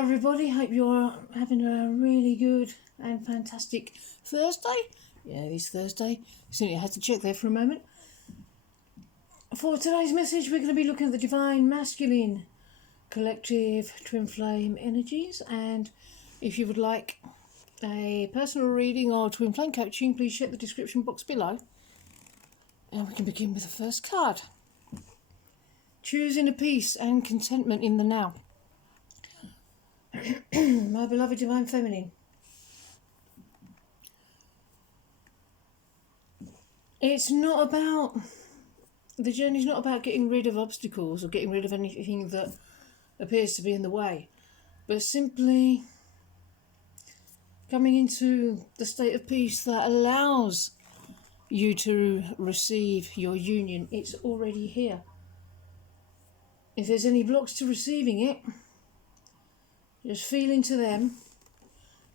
Hello everybody, hope you're having a really good and fantastic Thursday. Yeah, it is Thursday. So I had to check there for a moment. For today's message, we're going to be looking at the divine masculine collective twin flame energies, and if you would like a personal reading or twin flame coaching, please check the description box below. And we can begin with the first card. Choose inner peace and contentment in the now. My beloved divine feminine. It's not about, the journey's not about getting rid of obstacles or getting rid of anything that appears to be in the way, but simply coming into the state of peace that allows you to receive your union. It's already here. If there's any blocks to receiving it, just feel into them,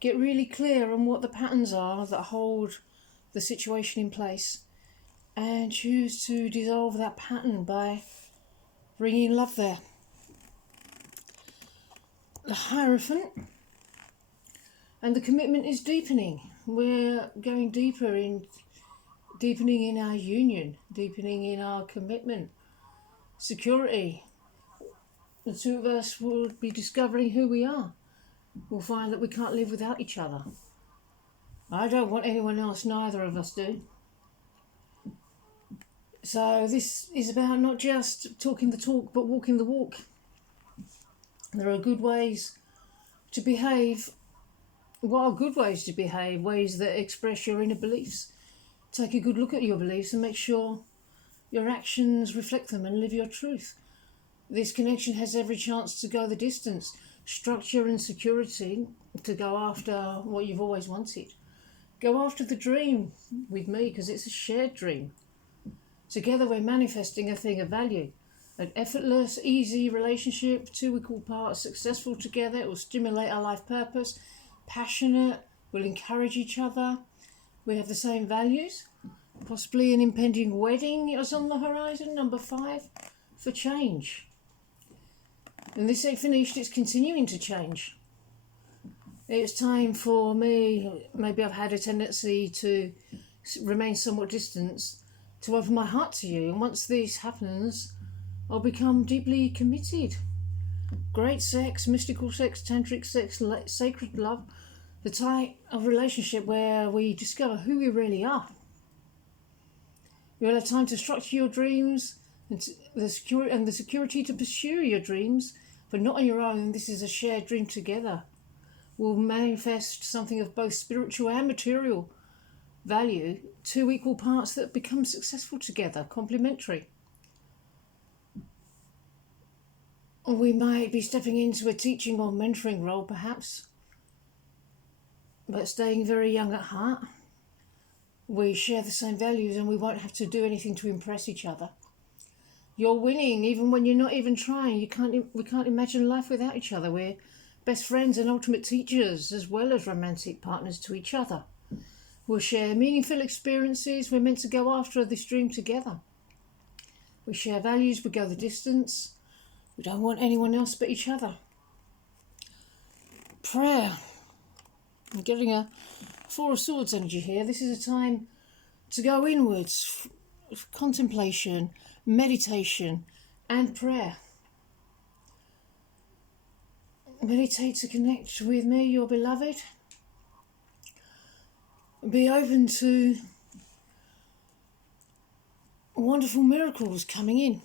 get really clear on what the patterns are that hold the situation in place, and choose to dissolve that pattern by bringing love there. The Hierophant, and the commitment is deepening. We're going deepening in our union, deepening in our commitment, security. The two of us will be discovering who we are. We'll find that we can't live without each other. I don't want anyone else, neither of us do. So this is about not just talking the talk, but walking the walk. There are good ways to behave. What are good ways to behave? Ways that express your inner beliefs. Take a good look at your beliefs and make sure your actions reflect them and live your truth. This connection has every chance to go the distance. Structure and security to go after what you've always wanted. Go after the dream with me, because it's a shared dream. Together we're manifesting a thing of value. An effortless, easy relationship, two equal parts, successful together. It will stimulate our life purpose. Passionate, we'll encourage each other. We have the same values. Possibly an impending wedding is on the horizon. Number 5, for change. And this ain't finished, it's continuing to change. It's time for me, maybe I've had a tendency to remain somewhat distant, to open my heart to you. And once this happens, I'll become deeply committed. Great sex, mystical sex, tantric sex, sacred love, the type of relationship where we discover who we really are. You'll have time to structure your dreams and the security to pursue your dreams, but not on your own. This is a shared dream together. We'll manifest something of both spiritual and material value, two equal parts that become successful together, complementary. We might be stepping into a teaching or mentoring role, perhaps, but staying very young at heart. We share the same values and we won't have to do anything to impress each other. You're winning even when you're not even trying. We can't imagine life without each other. We're best friends and ultimate teachers, as well as romantic partners to each other. We'll share meaningful experiences. We're meant to go after this dream together. We share values. We go the distance. We don't want anyone else but each other. Prayer. I'm getting a 4 of Swords energy here. This is a time to go inwards, contemplation, meditation, and prayer. Meditate to connect with me, your beloved. Be open to wonderful miracles coming in.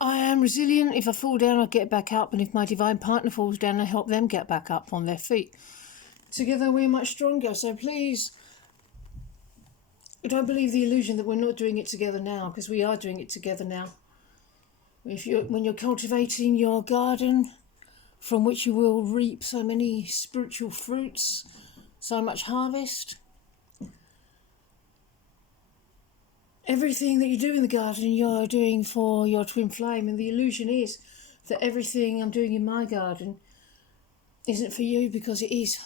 I am resilient. If I fall down, I get back up. And if my divine partner falls down, I help them get back up on their feet. Together we're much stronger. So please, don't believe the illusion that we're not doing it together now, because we are doing it together now. When you're cultivating your garden, from which you will reap so many spiritual fruits, so much harvest. Everything that you do in the garden, you're doing for your twin flame, and the illusion is that everything I'm doing in my garden isn't for you, because it is.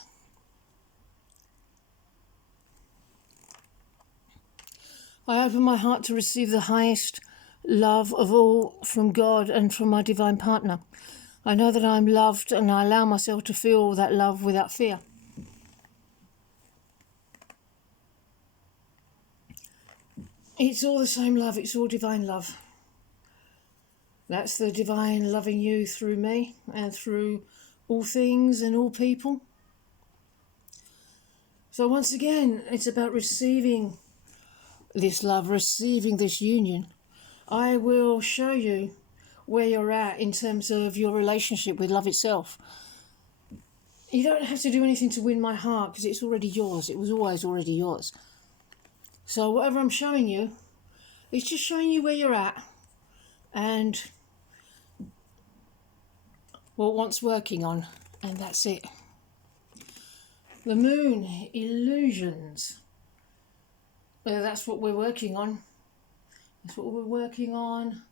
I open my heart to receive the highest love of all from God and from my divine partner. I know that I'm loved, and I allow myself to feel that love without fear. It's all the same love, it's all divine love. That's the divine loving you through me and through all things and all people. So once again, it's about receiving this love, receiving this union. I will show you where you're at in terms of your relationship with love itself. You don't have to do anything to win my heart, because it's already yours. It was always already yours. So whatever I'm showing you, it's just showing you where you're at and what wants working on, and that's it. The moon, illusions. That's what we're working on. That's what we're working on.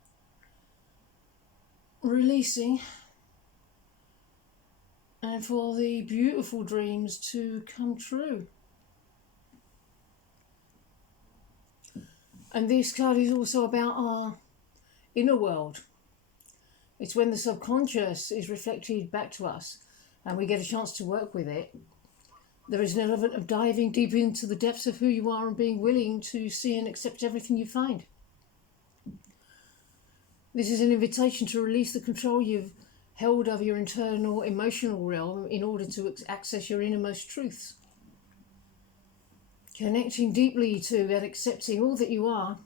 Releasing. And for the beautiful dreams to come true. And this card is also about our inner world. It's when the subconscious is reflected back to us and we get a chance to work with it. There is an element of diving deep into the depths of who you are and being willing to see and accept everything you find. This is an invitation to release the control you've held over your internal emotional realm in order to access your innermost truths. Connecting deeply to and accepting all that you are,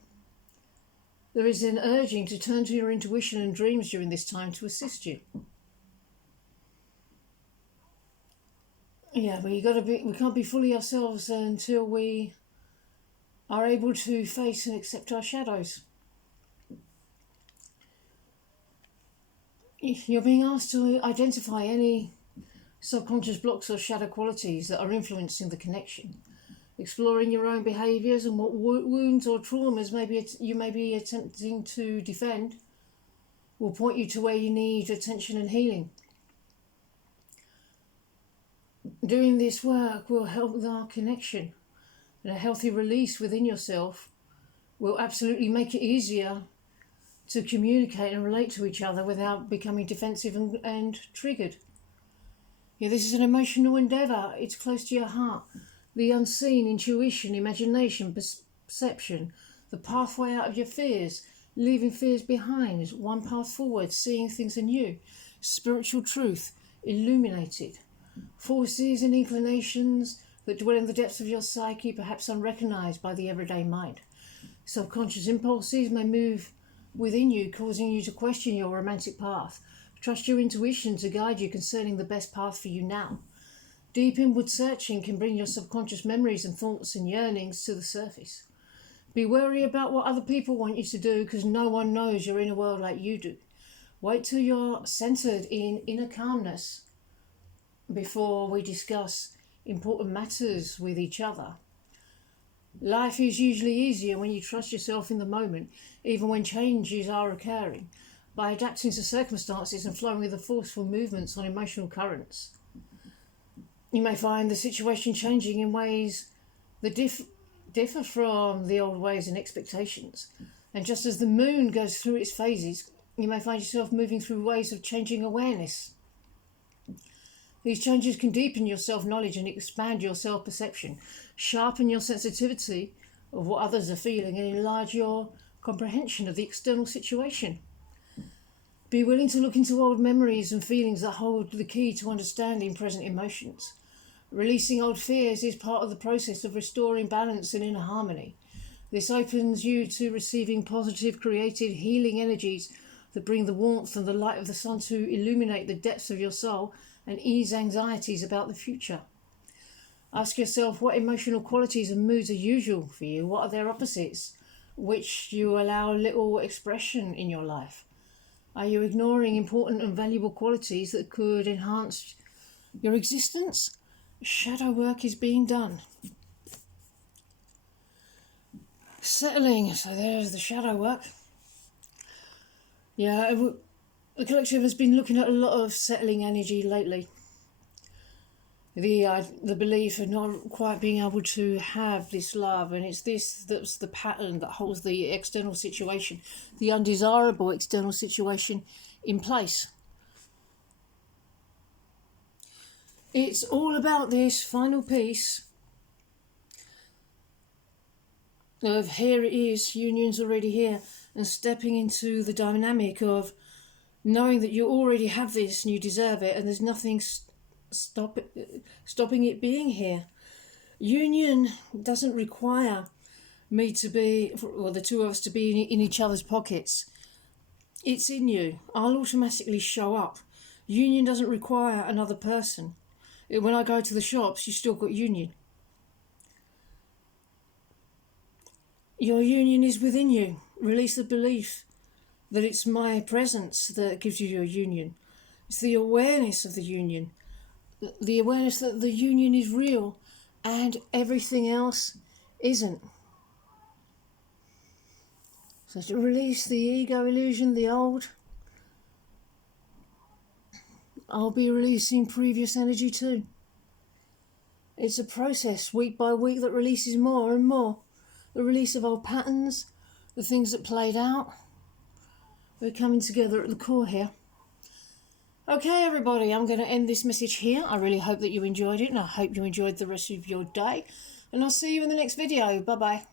there is an urging to turn to your intuition and dreams during this time to assist you. Yeah, but we can't be fully ourselves until we are able to face and accept our shadows. You're being asked to identify any subconscious blocks or shadow qualities that are influencing the connection. Exploring your own behaviours and what wounds or traumas you may be attempting to defend will point you to where you need attention and healing. Doing this work will help with our connection, and a healthy release within yourself will absolutely make it easier to communicate and relate to each other without becoming defensive and triggered. Yeah, this is an emotional endeavour. It's close to your heart. The unseen, intuition, imagination, perception, the pathway out of your fears, leaving fears behind, one path forward, seeing things anew, spiritual truth, illuminated, forces and inclinations that dwell in the depths of your psyche, perhaps unrecognised by the everyday mind. Subconscious impulses may move within you, causing you to question your romantic path. Trust your intuition to guide you concerning the best path for you now. Deep inward searching can bring your subconscious memories and thoughts and yearnings to the surface. Be wary about what other people want you to do, because no one knows your inner world like you do. Wait till you're centered in inner calmness before we discuss important matters with each other. Life is usually easier when you trust yourself in the moment, even when changes are occurring, by adapting to circumstances and flowing with the forceful movements on emotional currents. You may find the situation changing in ways that differ from the old ways and expectations. And just as the moon goes through its phases, you may find yourself moving through ways of changing awareness. These changes can deepen your self-knowledge and expand your self-perception, sharpen your sensitivity of what others are feeling, and enlarge your comprehension of the external situation. Be willing to look into old memories and feelings that hold the key to understanding present emotions. Releasing old fears is part of the process of restoring balance and inner harmony. This opens you to receiving positive, creative, healing energies that bring the warmth and the light of the sun to illuminate the depths of your soul and ease anxieties about the future. Ask yourself what emotional qualities and moods are usual for you. What are their opposites, which you allow little expression in your life? Are you ignoring important and valuable qualities that could enhance your existence? Shadow work is being done. Settling, so there's the shadow work. Yeah, the collective has been looking at a lot of settling energy lately. the belief of not quite being able to have this love, and it's this that's the pattern that holds the external situation, the undesirable external situation, in place. It's all about this final piece of here it is, union's already here, and stepping into the dynamic of knowing that you already have this and you deserve it, and there's nothing stopping it being here. Union doesn't require me to be, or the two of us to be in each other's pockets. It's in you. I'll automatically show up. Union doesn't require another person. When I go to the shops, you still got union. Your union is within you. Release the belief that it's my presence that gives you your union. It's the awareness of the union. The awareness that the union is real and everything else isn't. So to release the ego illusion, the old, I'll be releasing previous energy too. It's a process, week by week, that releases more and more. The release of old patterns, the things that played out. We're coming together at the core here. Okay, everybody, I'm going to end this message here. I really hope that you enjoyed it, and I hope you enjoyed the rest of your day. And I'll see you in the next video. Bye-bye.